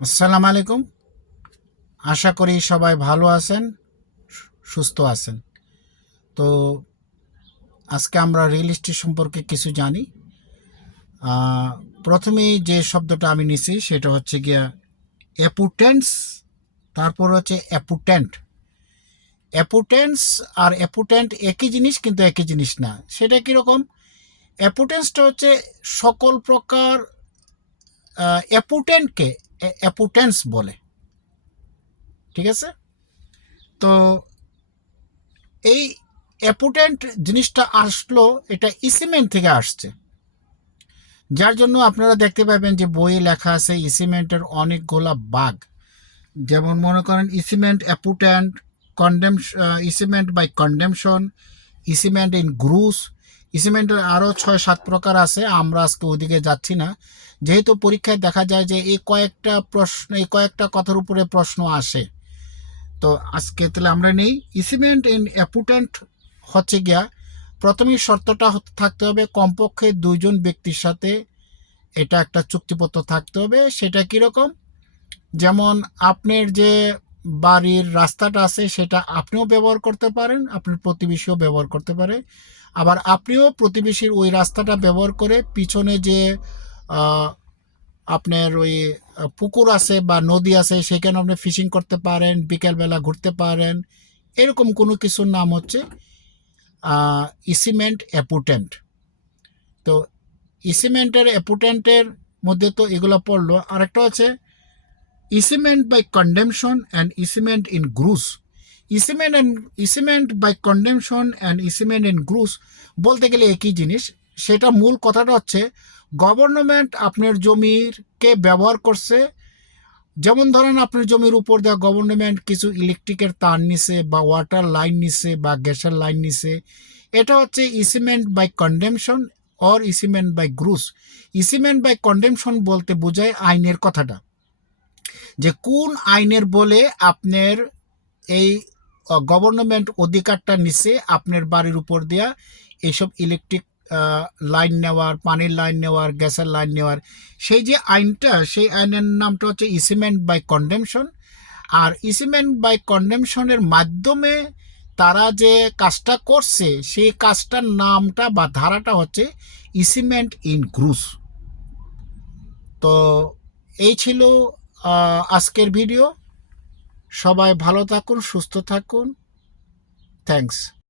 আসসালামু আলাইকুম। আশা করি সবাই ভালো আছেন, সুস্থ আছেন। তো আজকে আমরা রিয়েল এস্টেট সম্পর্কে কিছু জানি। আহ, প্রথমেই যে শব্দটা আমি নিছি সেটা হচ্ছে গিয়া অ্যাপুটেন্স, তারপর হচ্ছে অ্যাপুটেন্ট। অ্যাপুটেন্স আর অ্যাপুটেন্ট একই জিনিস, কিন্তু একই জিনিস না। সেটা কীরকম? অ্যাপুটেন্সটা হচ্ছে সকল প্রকার অ্যাপুটেন্টকে অ্যাপুটেন্স বলে। ঠিক আছে? তো এই অ্যাপুটেন্ট জিনিসটা আসলো, এটা ইসিমেন্ট থেকে আসছে। যার জন্য আপনারা দেখতে পাবেন যে বইয়ে লেখা আছে ইসিমেন্টের অনেকগুলা ভাগ। যেমন মনে করেন ইসিমেন্ট অ্যাপুটেন্ট, কন্ডেম, ইসিমেন্ট বাই কন্ডেমশন, ইসিমেন্ট ইন গ্রুস। ইসিমেন্টের আরও 6-7 প্রকার আছে, আমরা আজকে ওদিকে যাচ্ছি না। যেহেতু পরীক্ষায় দেখা যায় যে এই কয়েকটা কথার উপরে প্রশ্ন আসে, তো আজকে তাহলে আমরা নেই ইসিমেন্ট ইন অ্যাপুটেন্ট। হচ্ছে গিয়া প্রথমেই শর্তটা থাকতে হবে কমপক্ষে 2জন ব্যক্তির সাথে এটা একটা চুক্তিপত্র থাকতে হবে। সেটা কীরকম? যেমন আপনার যে বাড়ির রাস্তাটা আছে সেটা আপনিও ব্যবহার করতে পারেন, আপনার প্রতিবেশীও ব্যবহার করতে পারে। আবার আপনিও প্রতিবেশীর ওই রাস্তাটা ব্যবহার করে পিছনে যে আপনার ওই পুকুর আছে বা নদী আছে সেখানে আপনি ফিশিং করতে পারেন, বিকেলবেলা ঘুরতে পারেন। এরকম কোনো কিছুর নাম হচ্ছে ইসিমেন্ট অ্যাপুটেন্ট। তো ইসিমেন্টের অ্যাপুটেন্টের মধ্যে তো এগুলো পড়লো। আরেকটা হচ্ছে easement by condemnation and easement in gross. Easement by condemnation and easement in gross বলতে গেলে একই জিনিস। সেটা মূল কথাটা হচ্ছে গভর্নমেন্ট আপনার জমিকে ব্যবহার করছে। যেমন ধরেন আপনার জমির উপর দেওয়া গভর্নমেন্ট কিছু ইলেকট্রিকের তার নিছে বা ওয়াটার লাইন নিছে বা গ্যাসের লাইন নিছে, এটা হচ্ছে easement by কন্ডেমশন or ইসিমেন্ট by গ্রুস। Easement by কন্ডেমশন বলতে বোঝায় আইনের কথাটা, যে কোন আইনের বলে আপনার এই গভর্নমেন্ট অধিকারটা নিছে আপনার বাড়ির উপর দিয়া এইসব ইলেকট্রিক লাইন নেওয়ার, পানির লাইন নেওয়ার, গ্যাসের লাইন নেওয়ার। সেই যে আইনটা, সেই আইনের নামটা হচ্ছে ইসিমেন্ট বাই কন্ডেমশন। আর ইসিমেন্ট বাই কন্ডেমশনের মাধ্যমে তারা যে কাজটা করছে সেই কাজটার নামটা বা ধারাটা হচ্ছে ইসিমেন্ট ইন গ্রুস। তো এই ছিল আজকের ভিডিও। সবাই ভালো থাকুন, সুস্থ থাকুন। থ্যাংকস।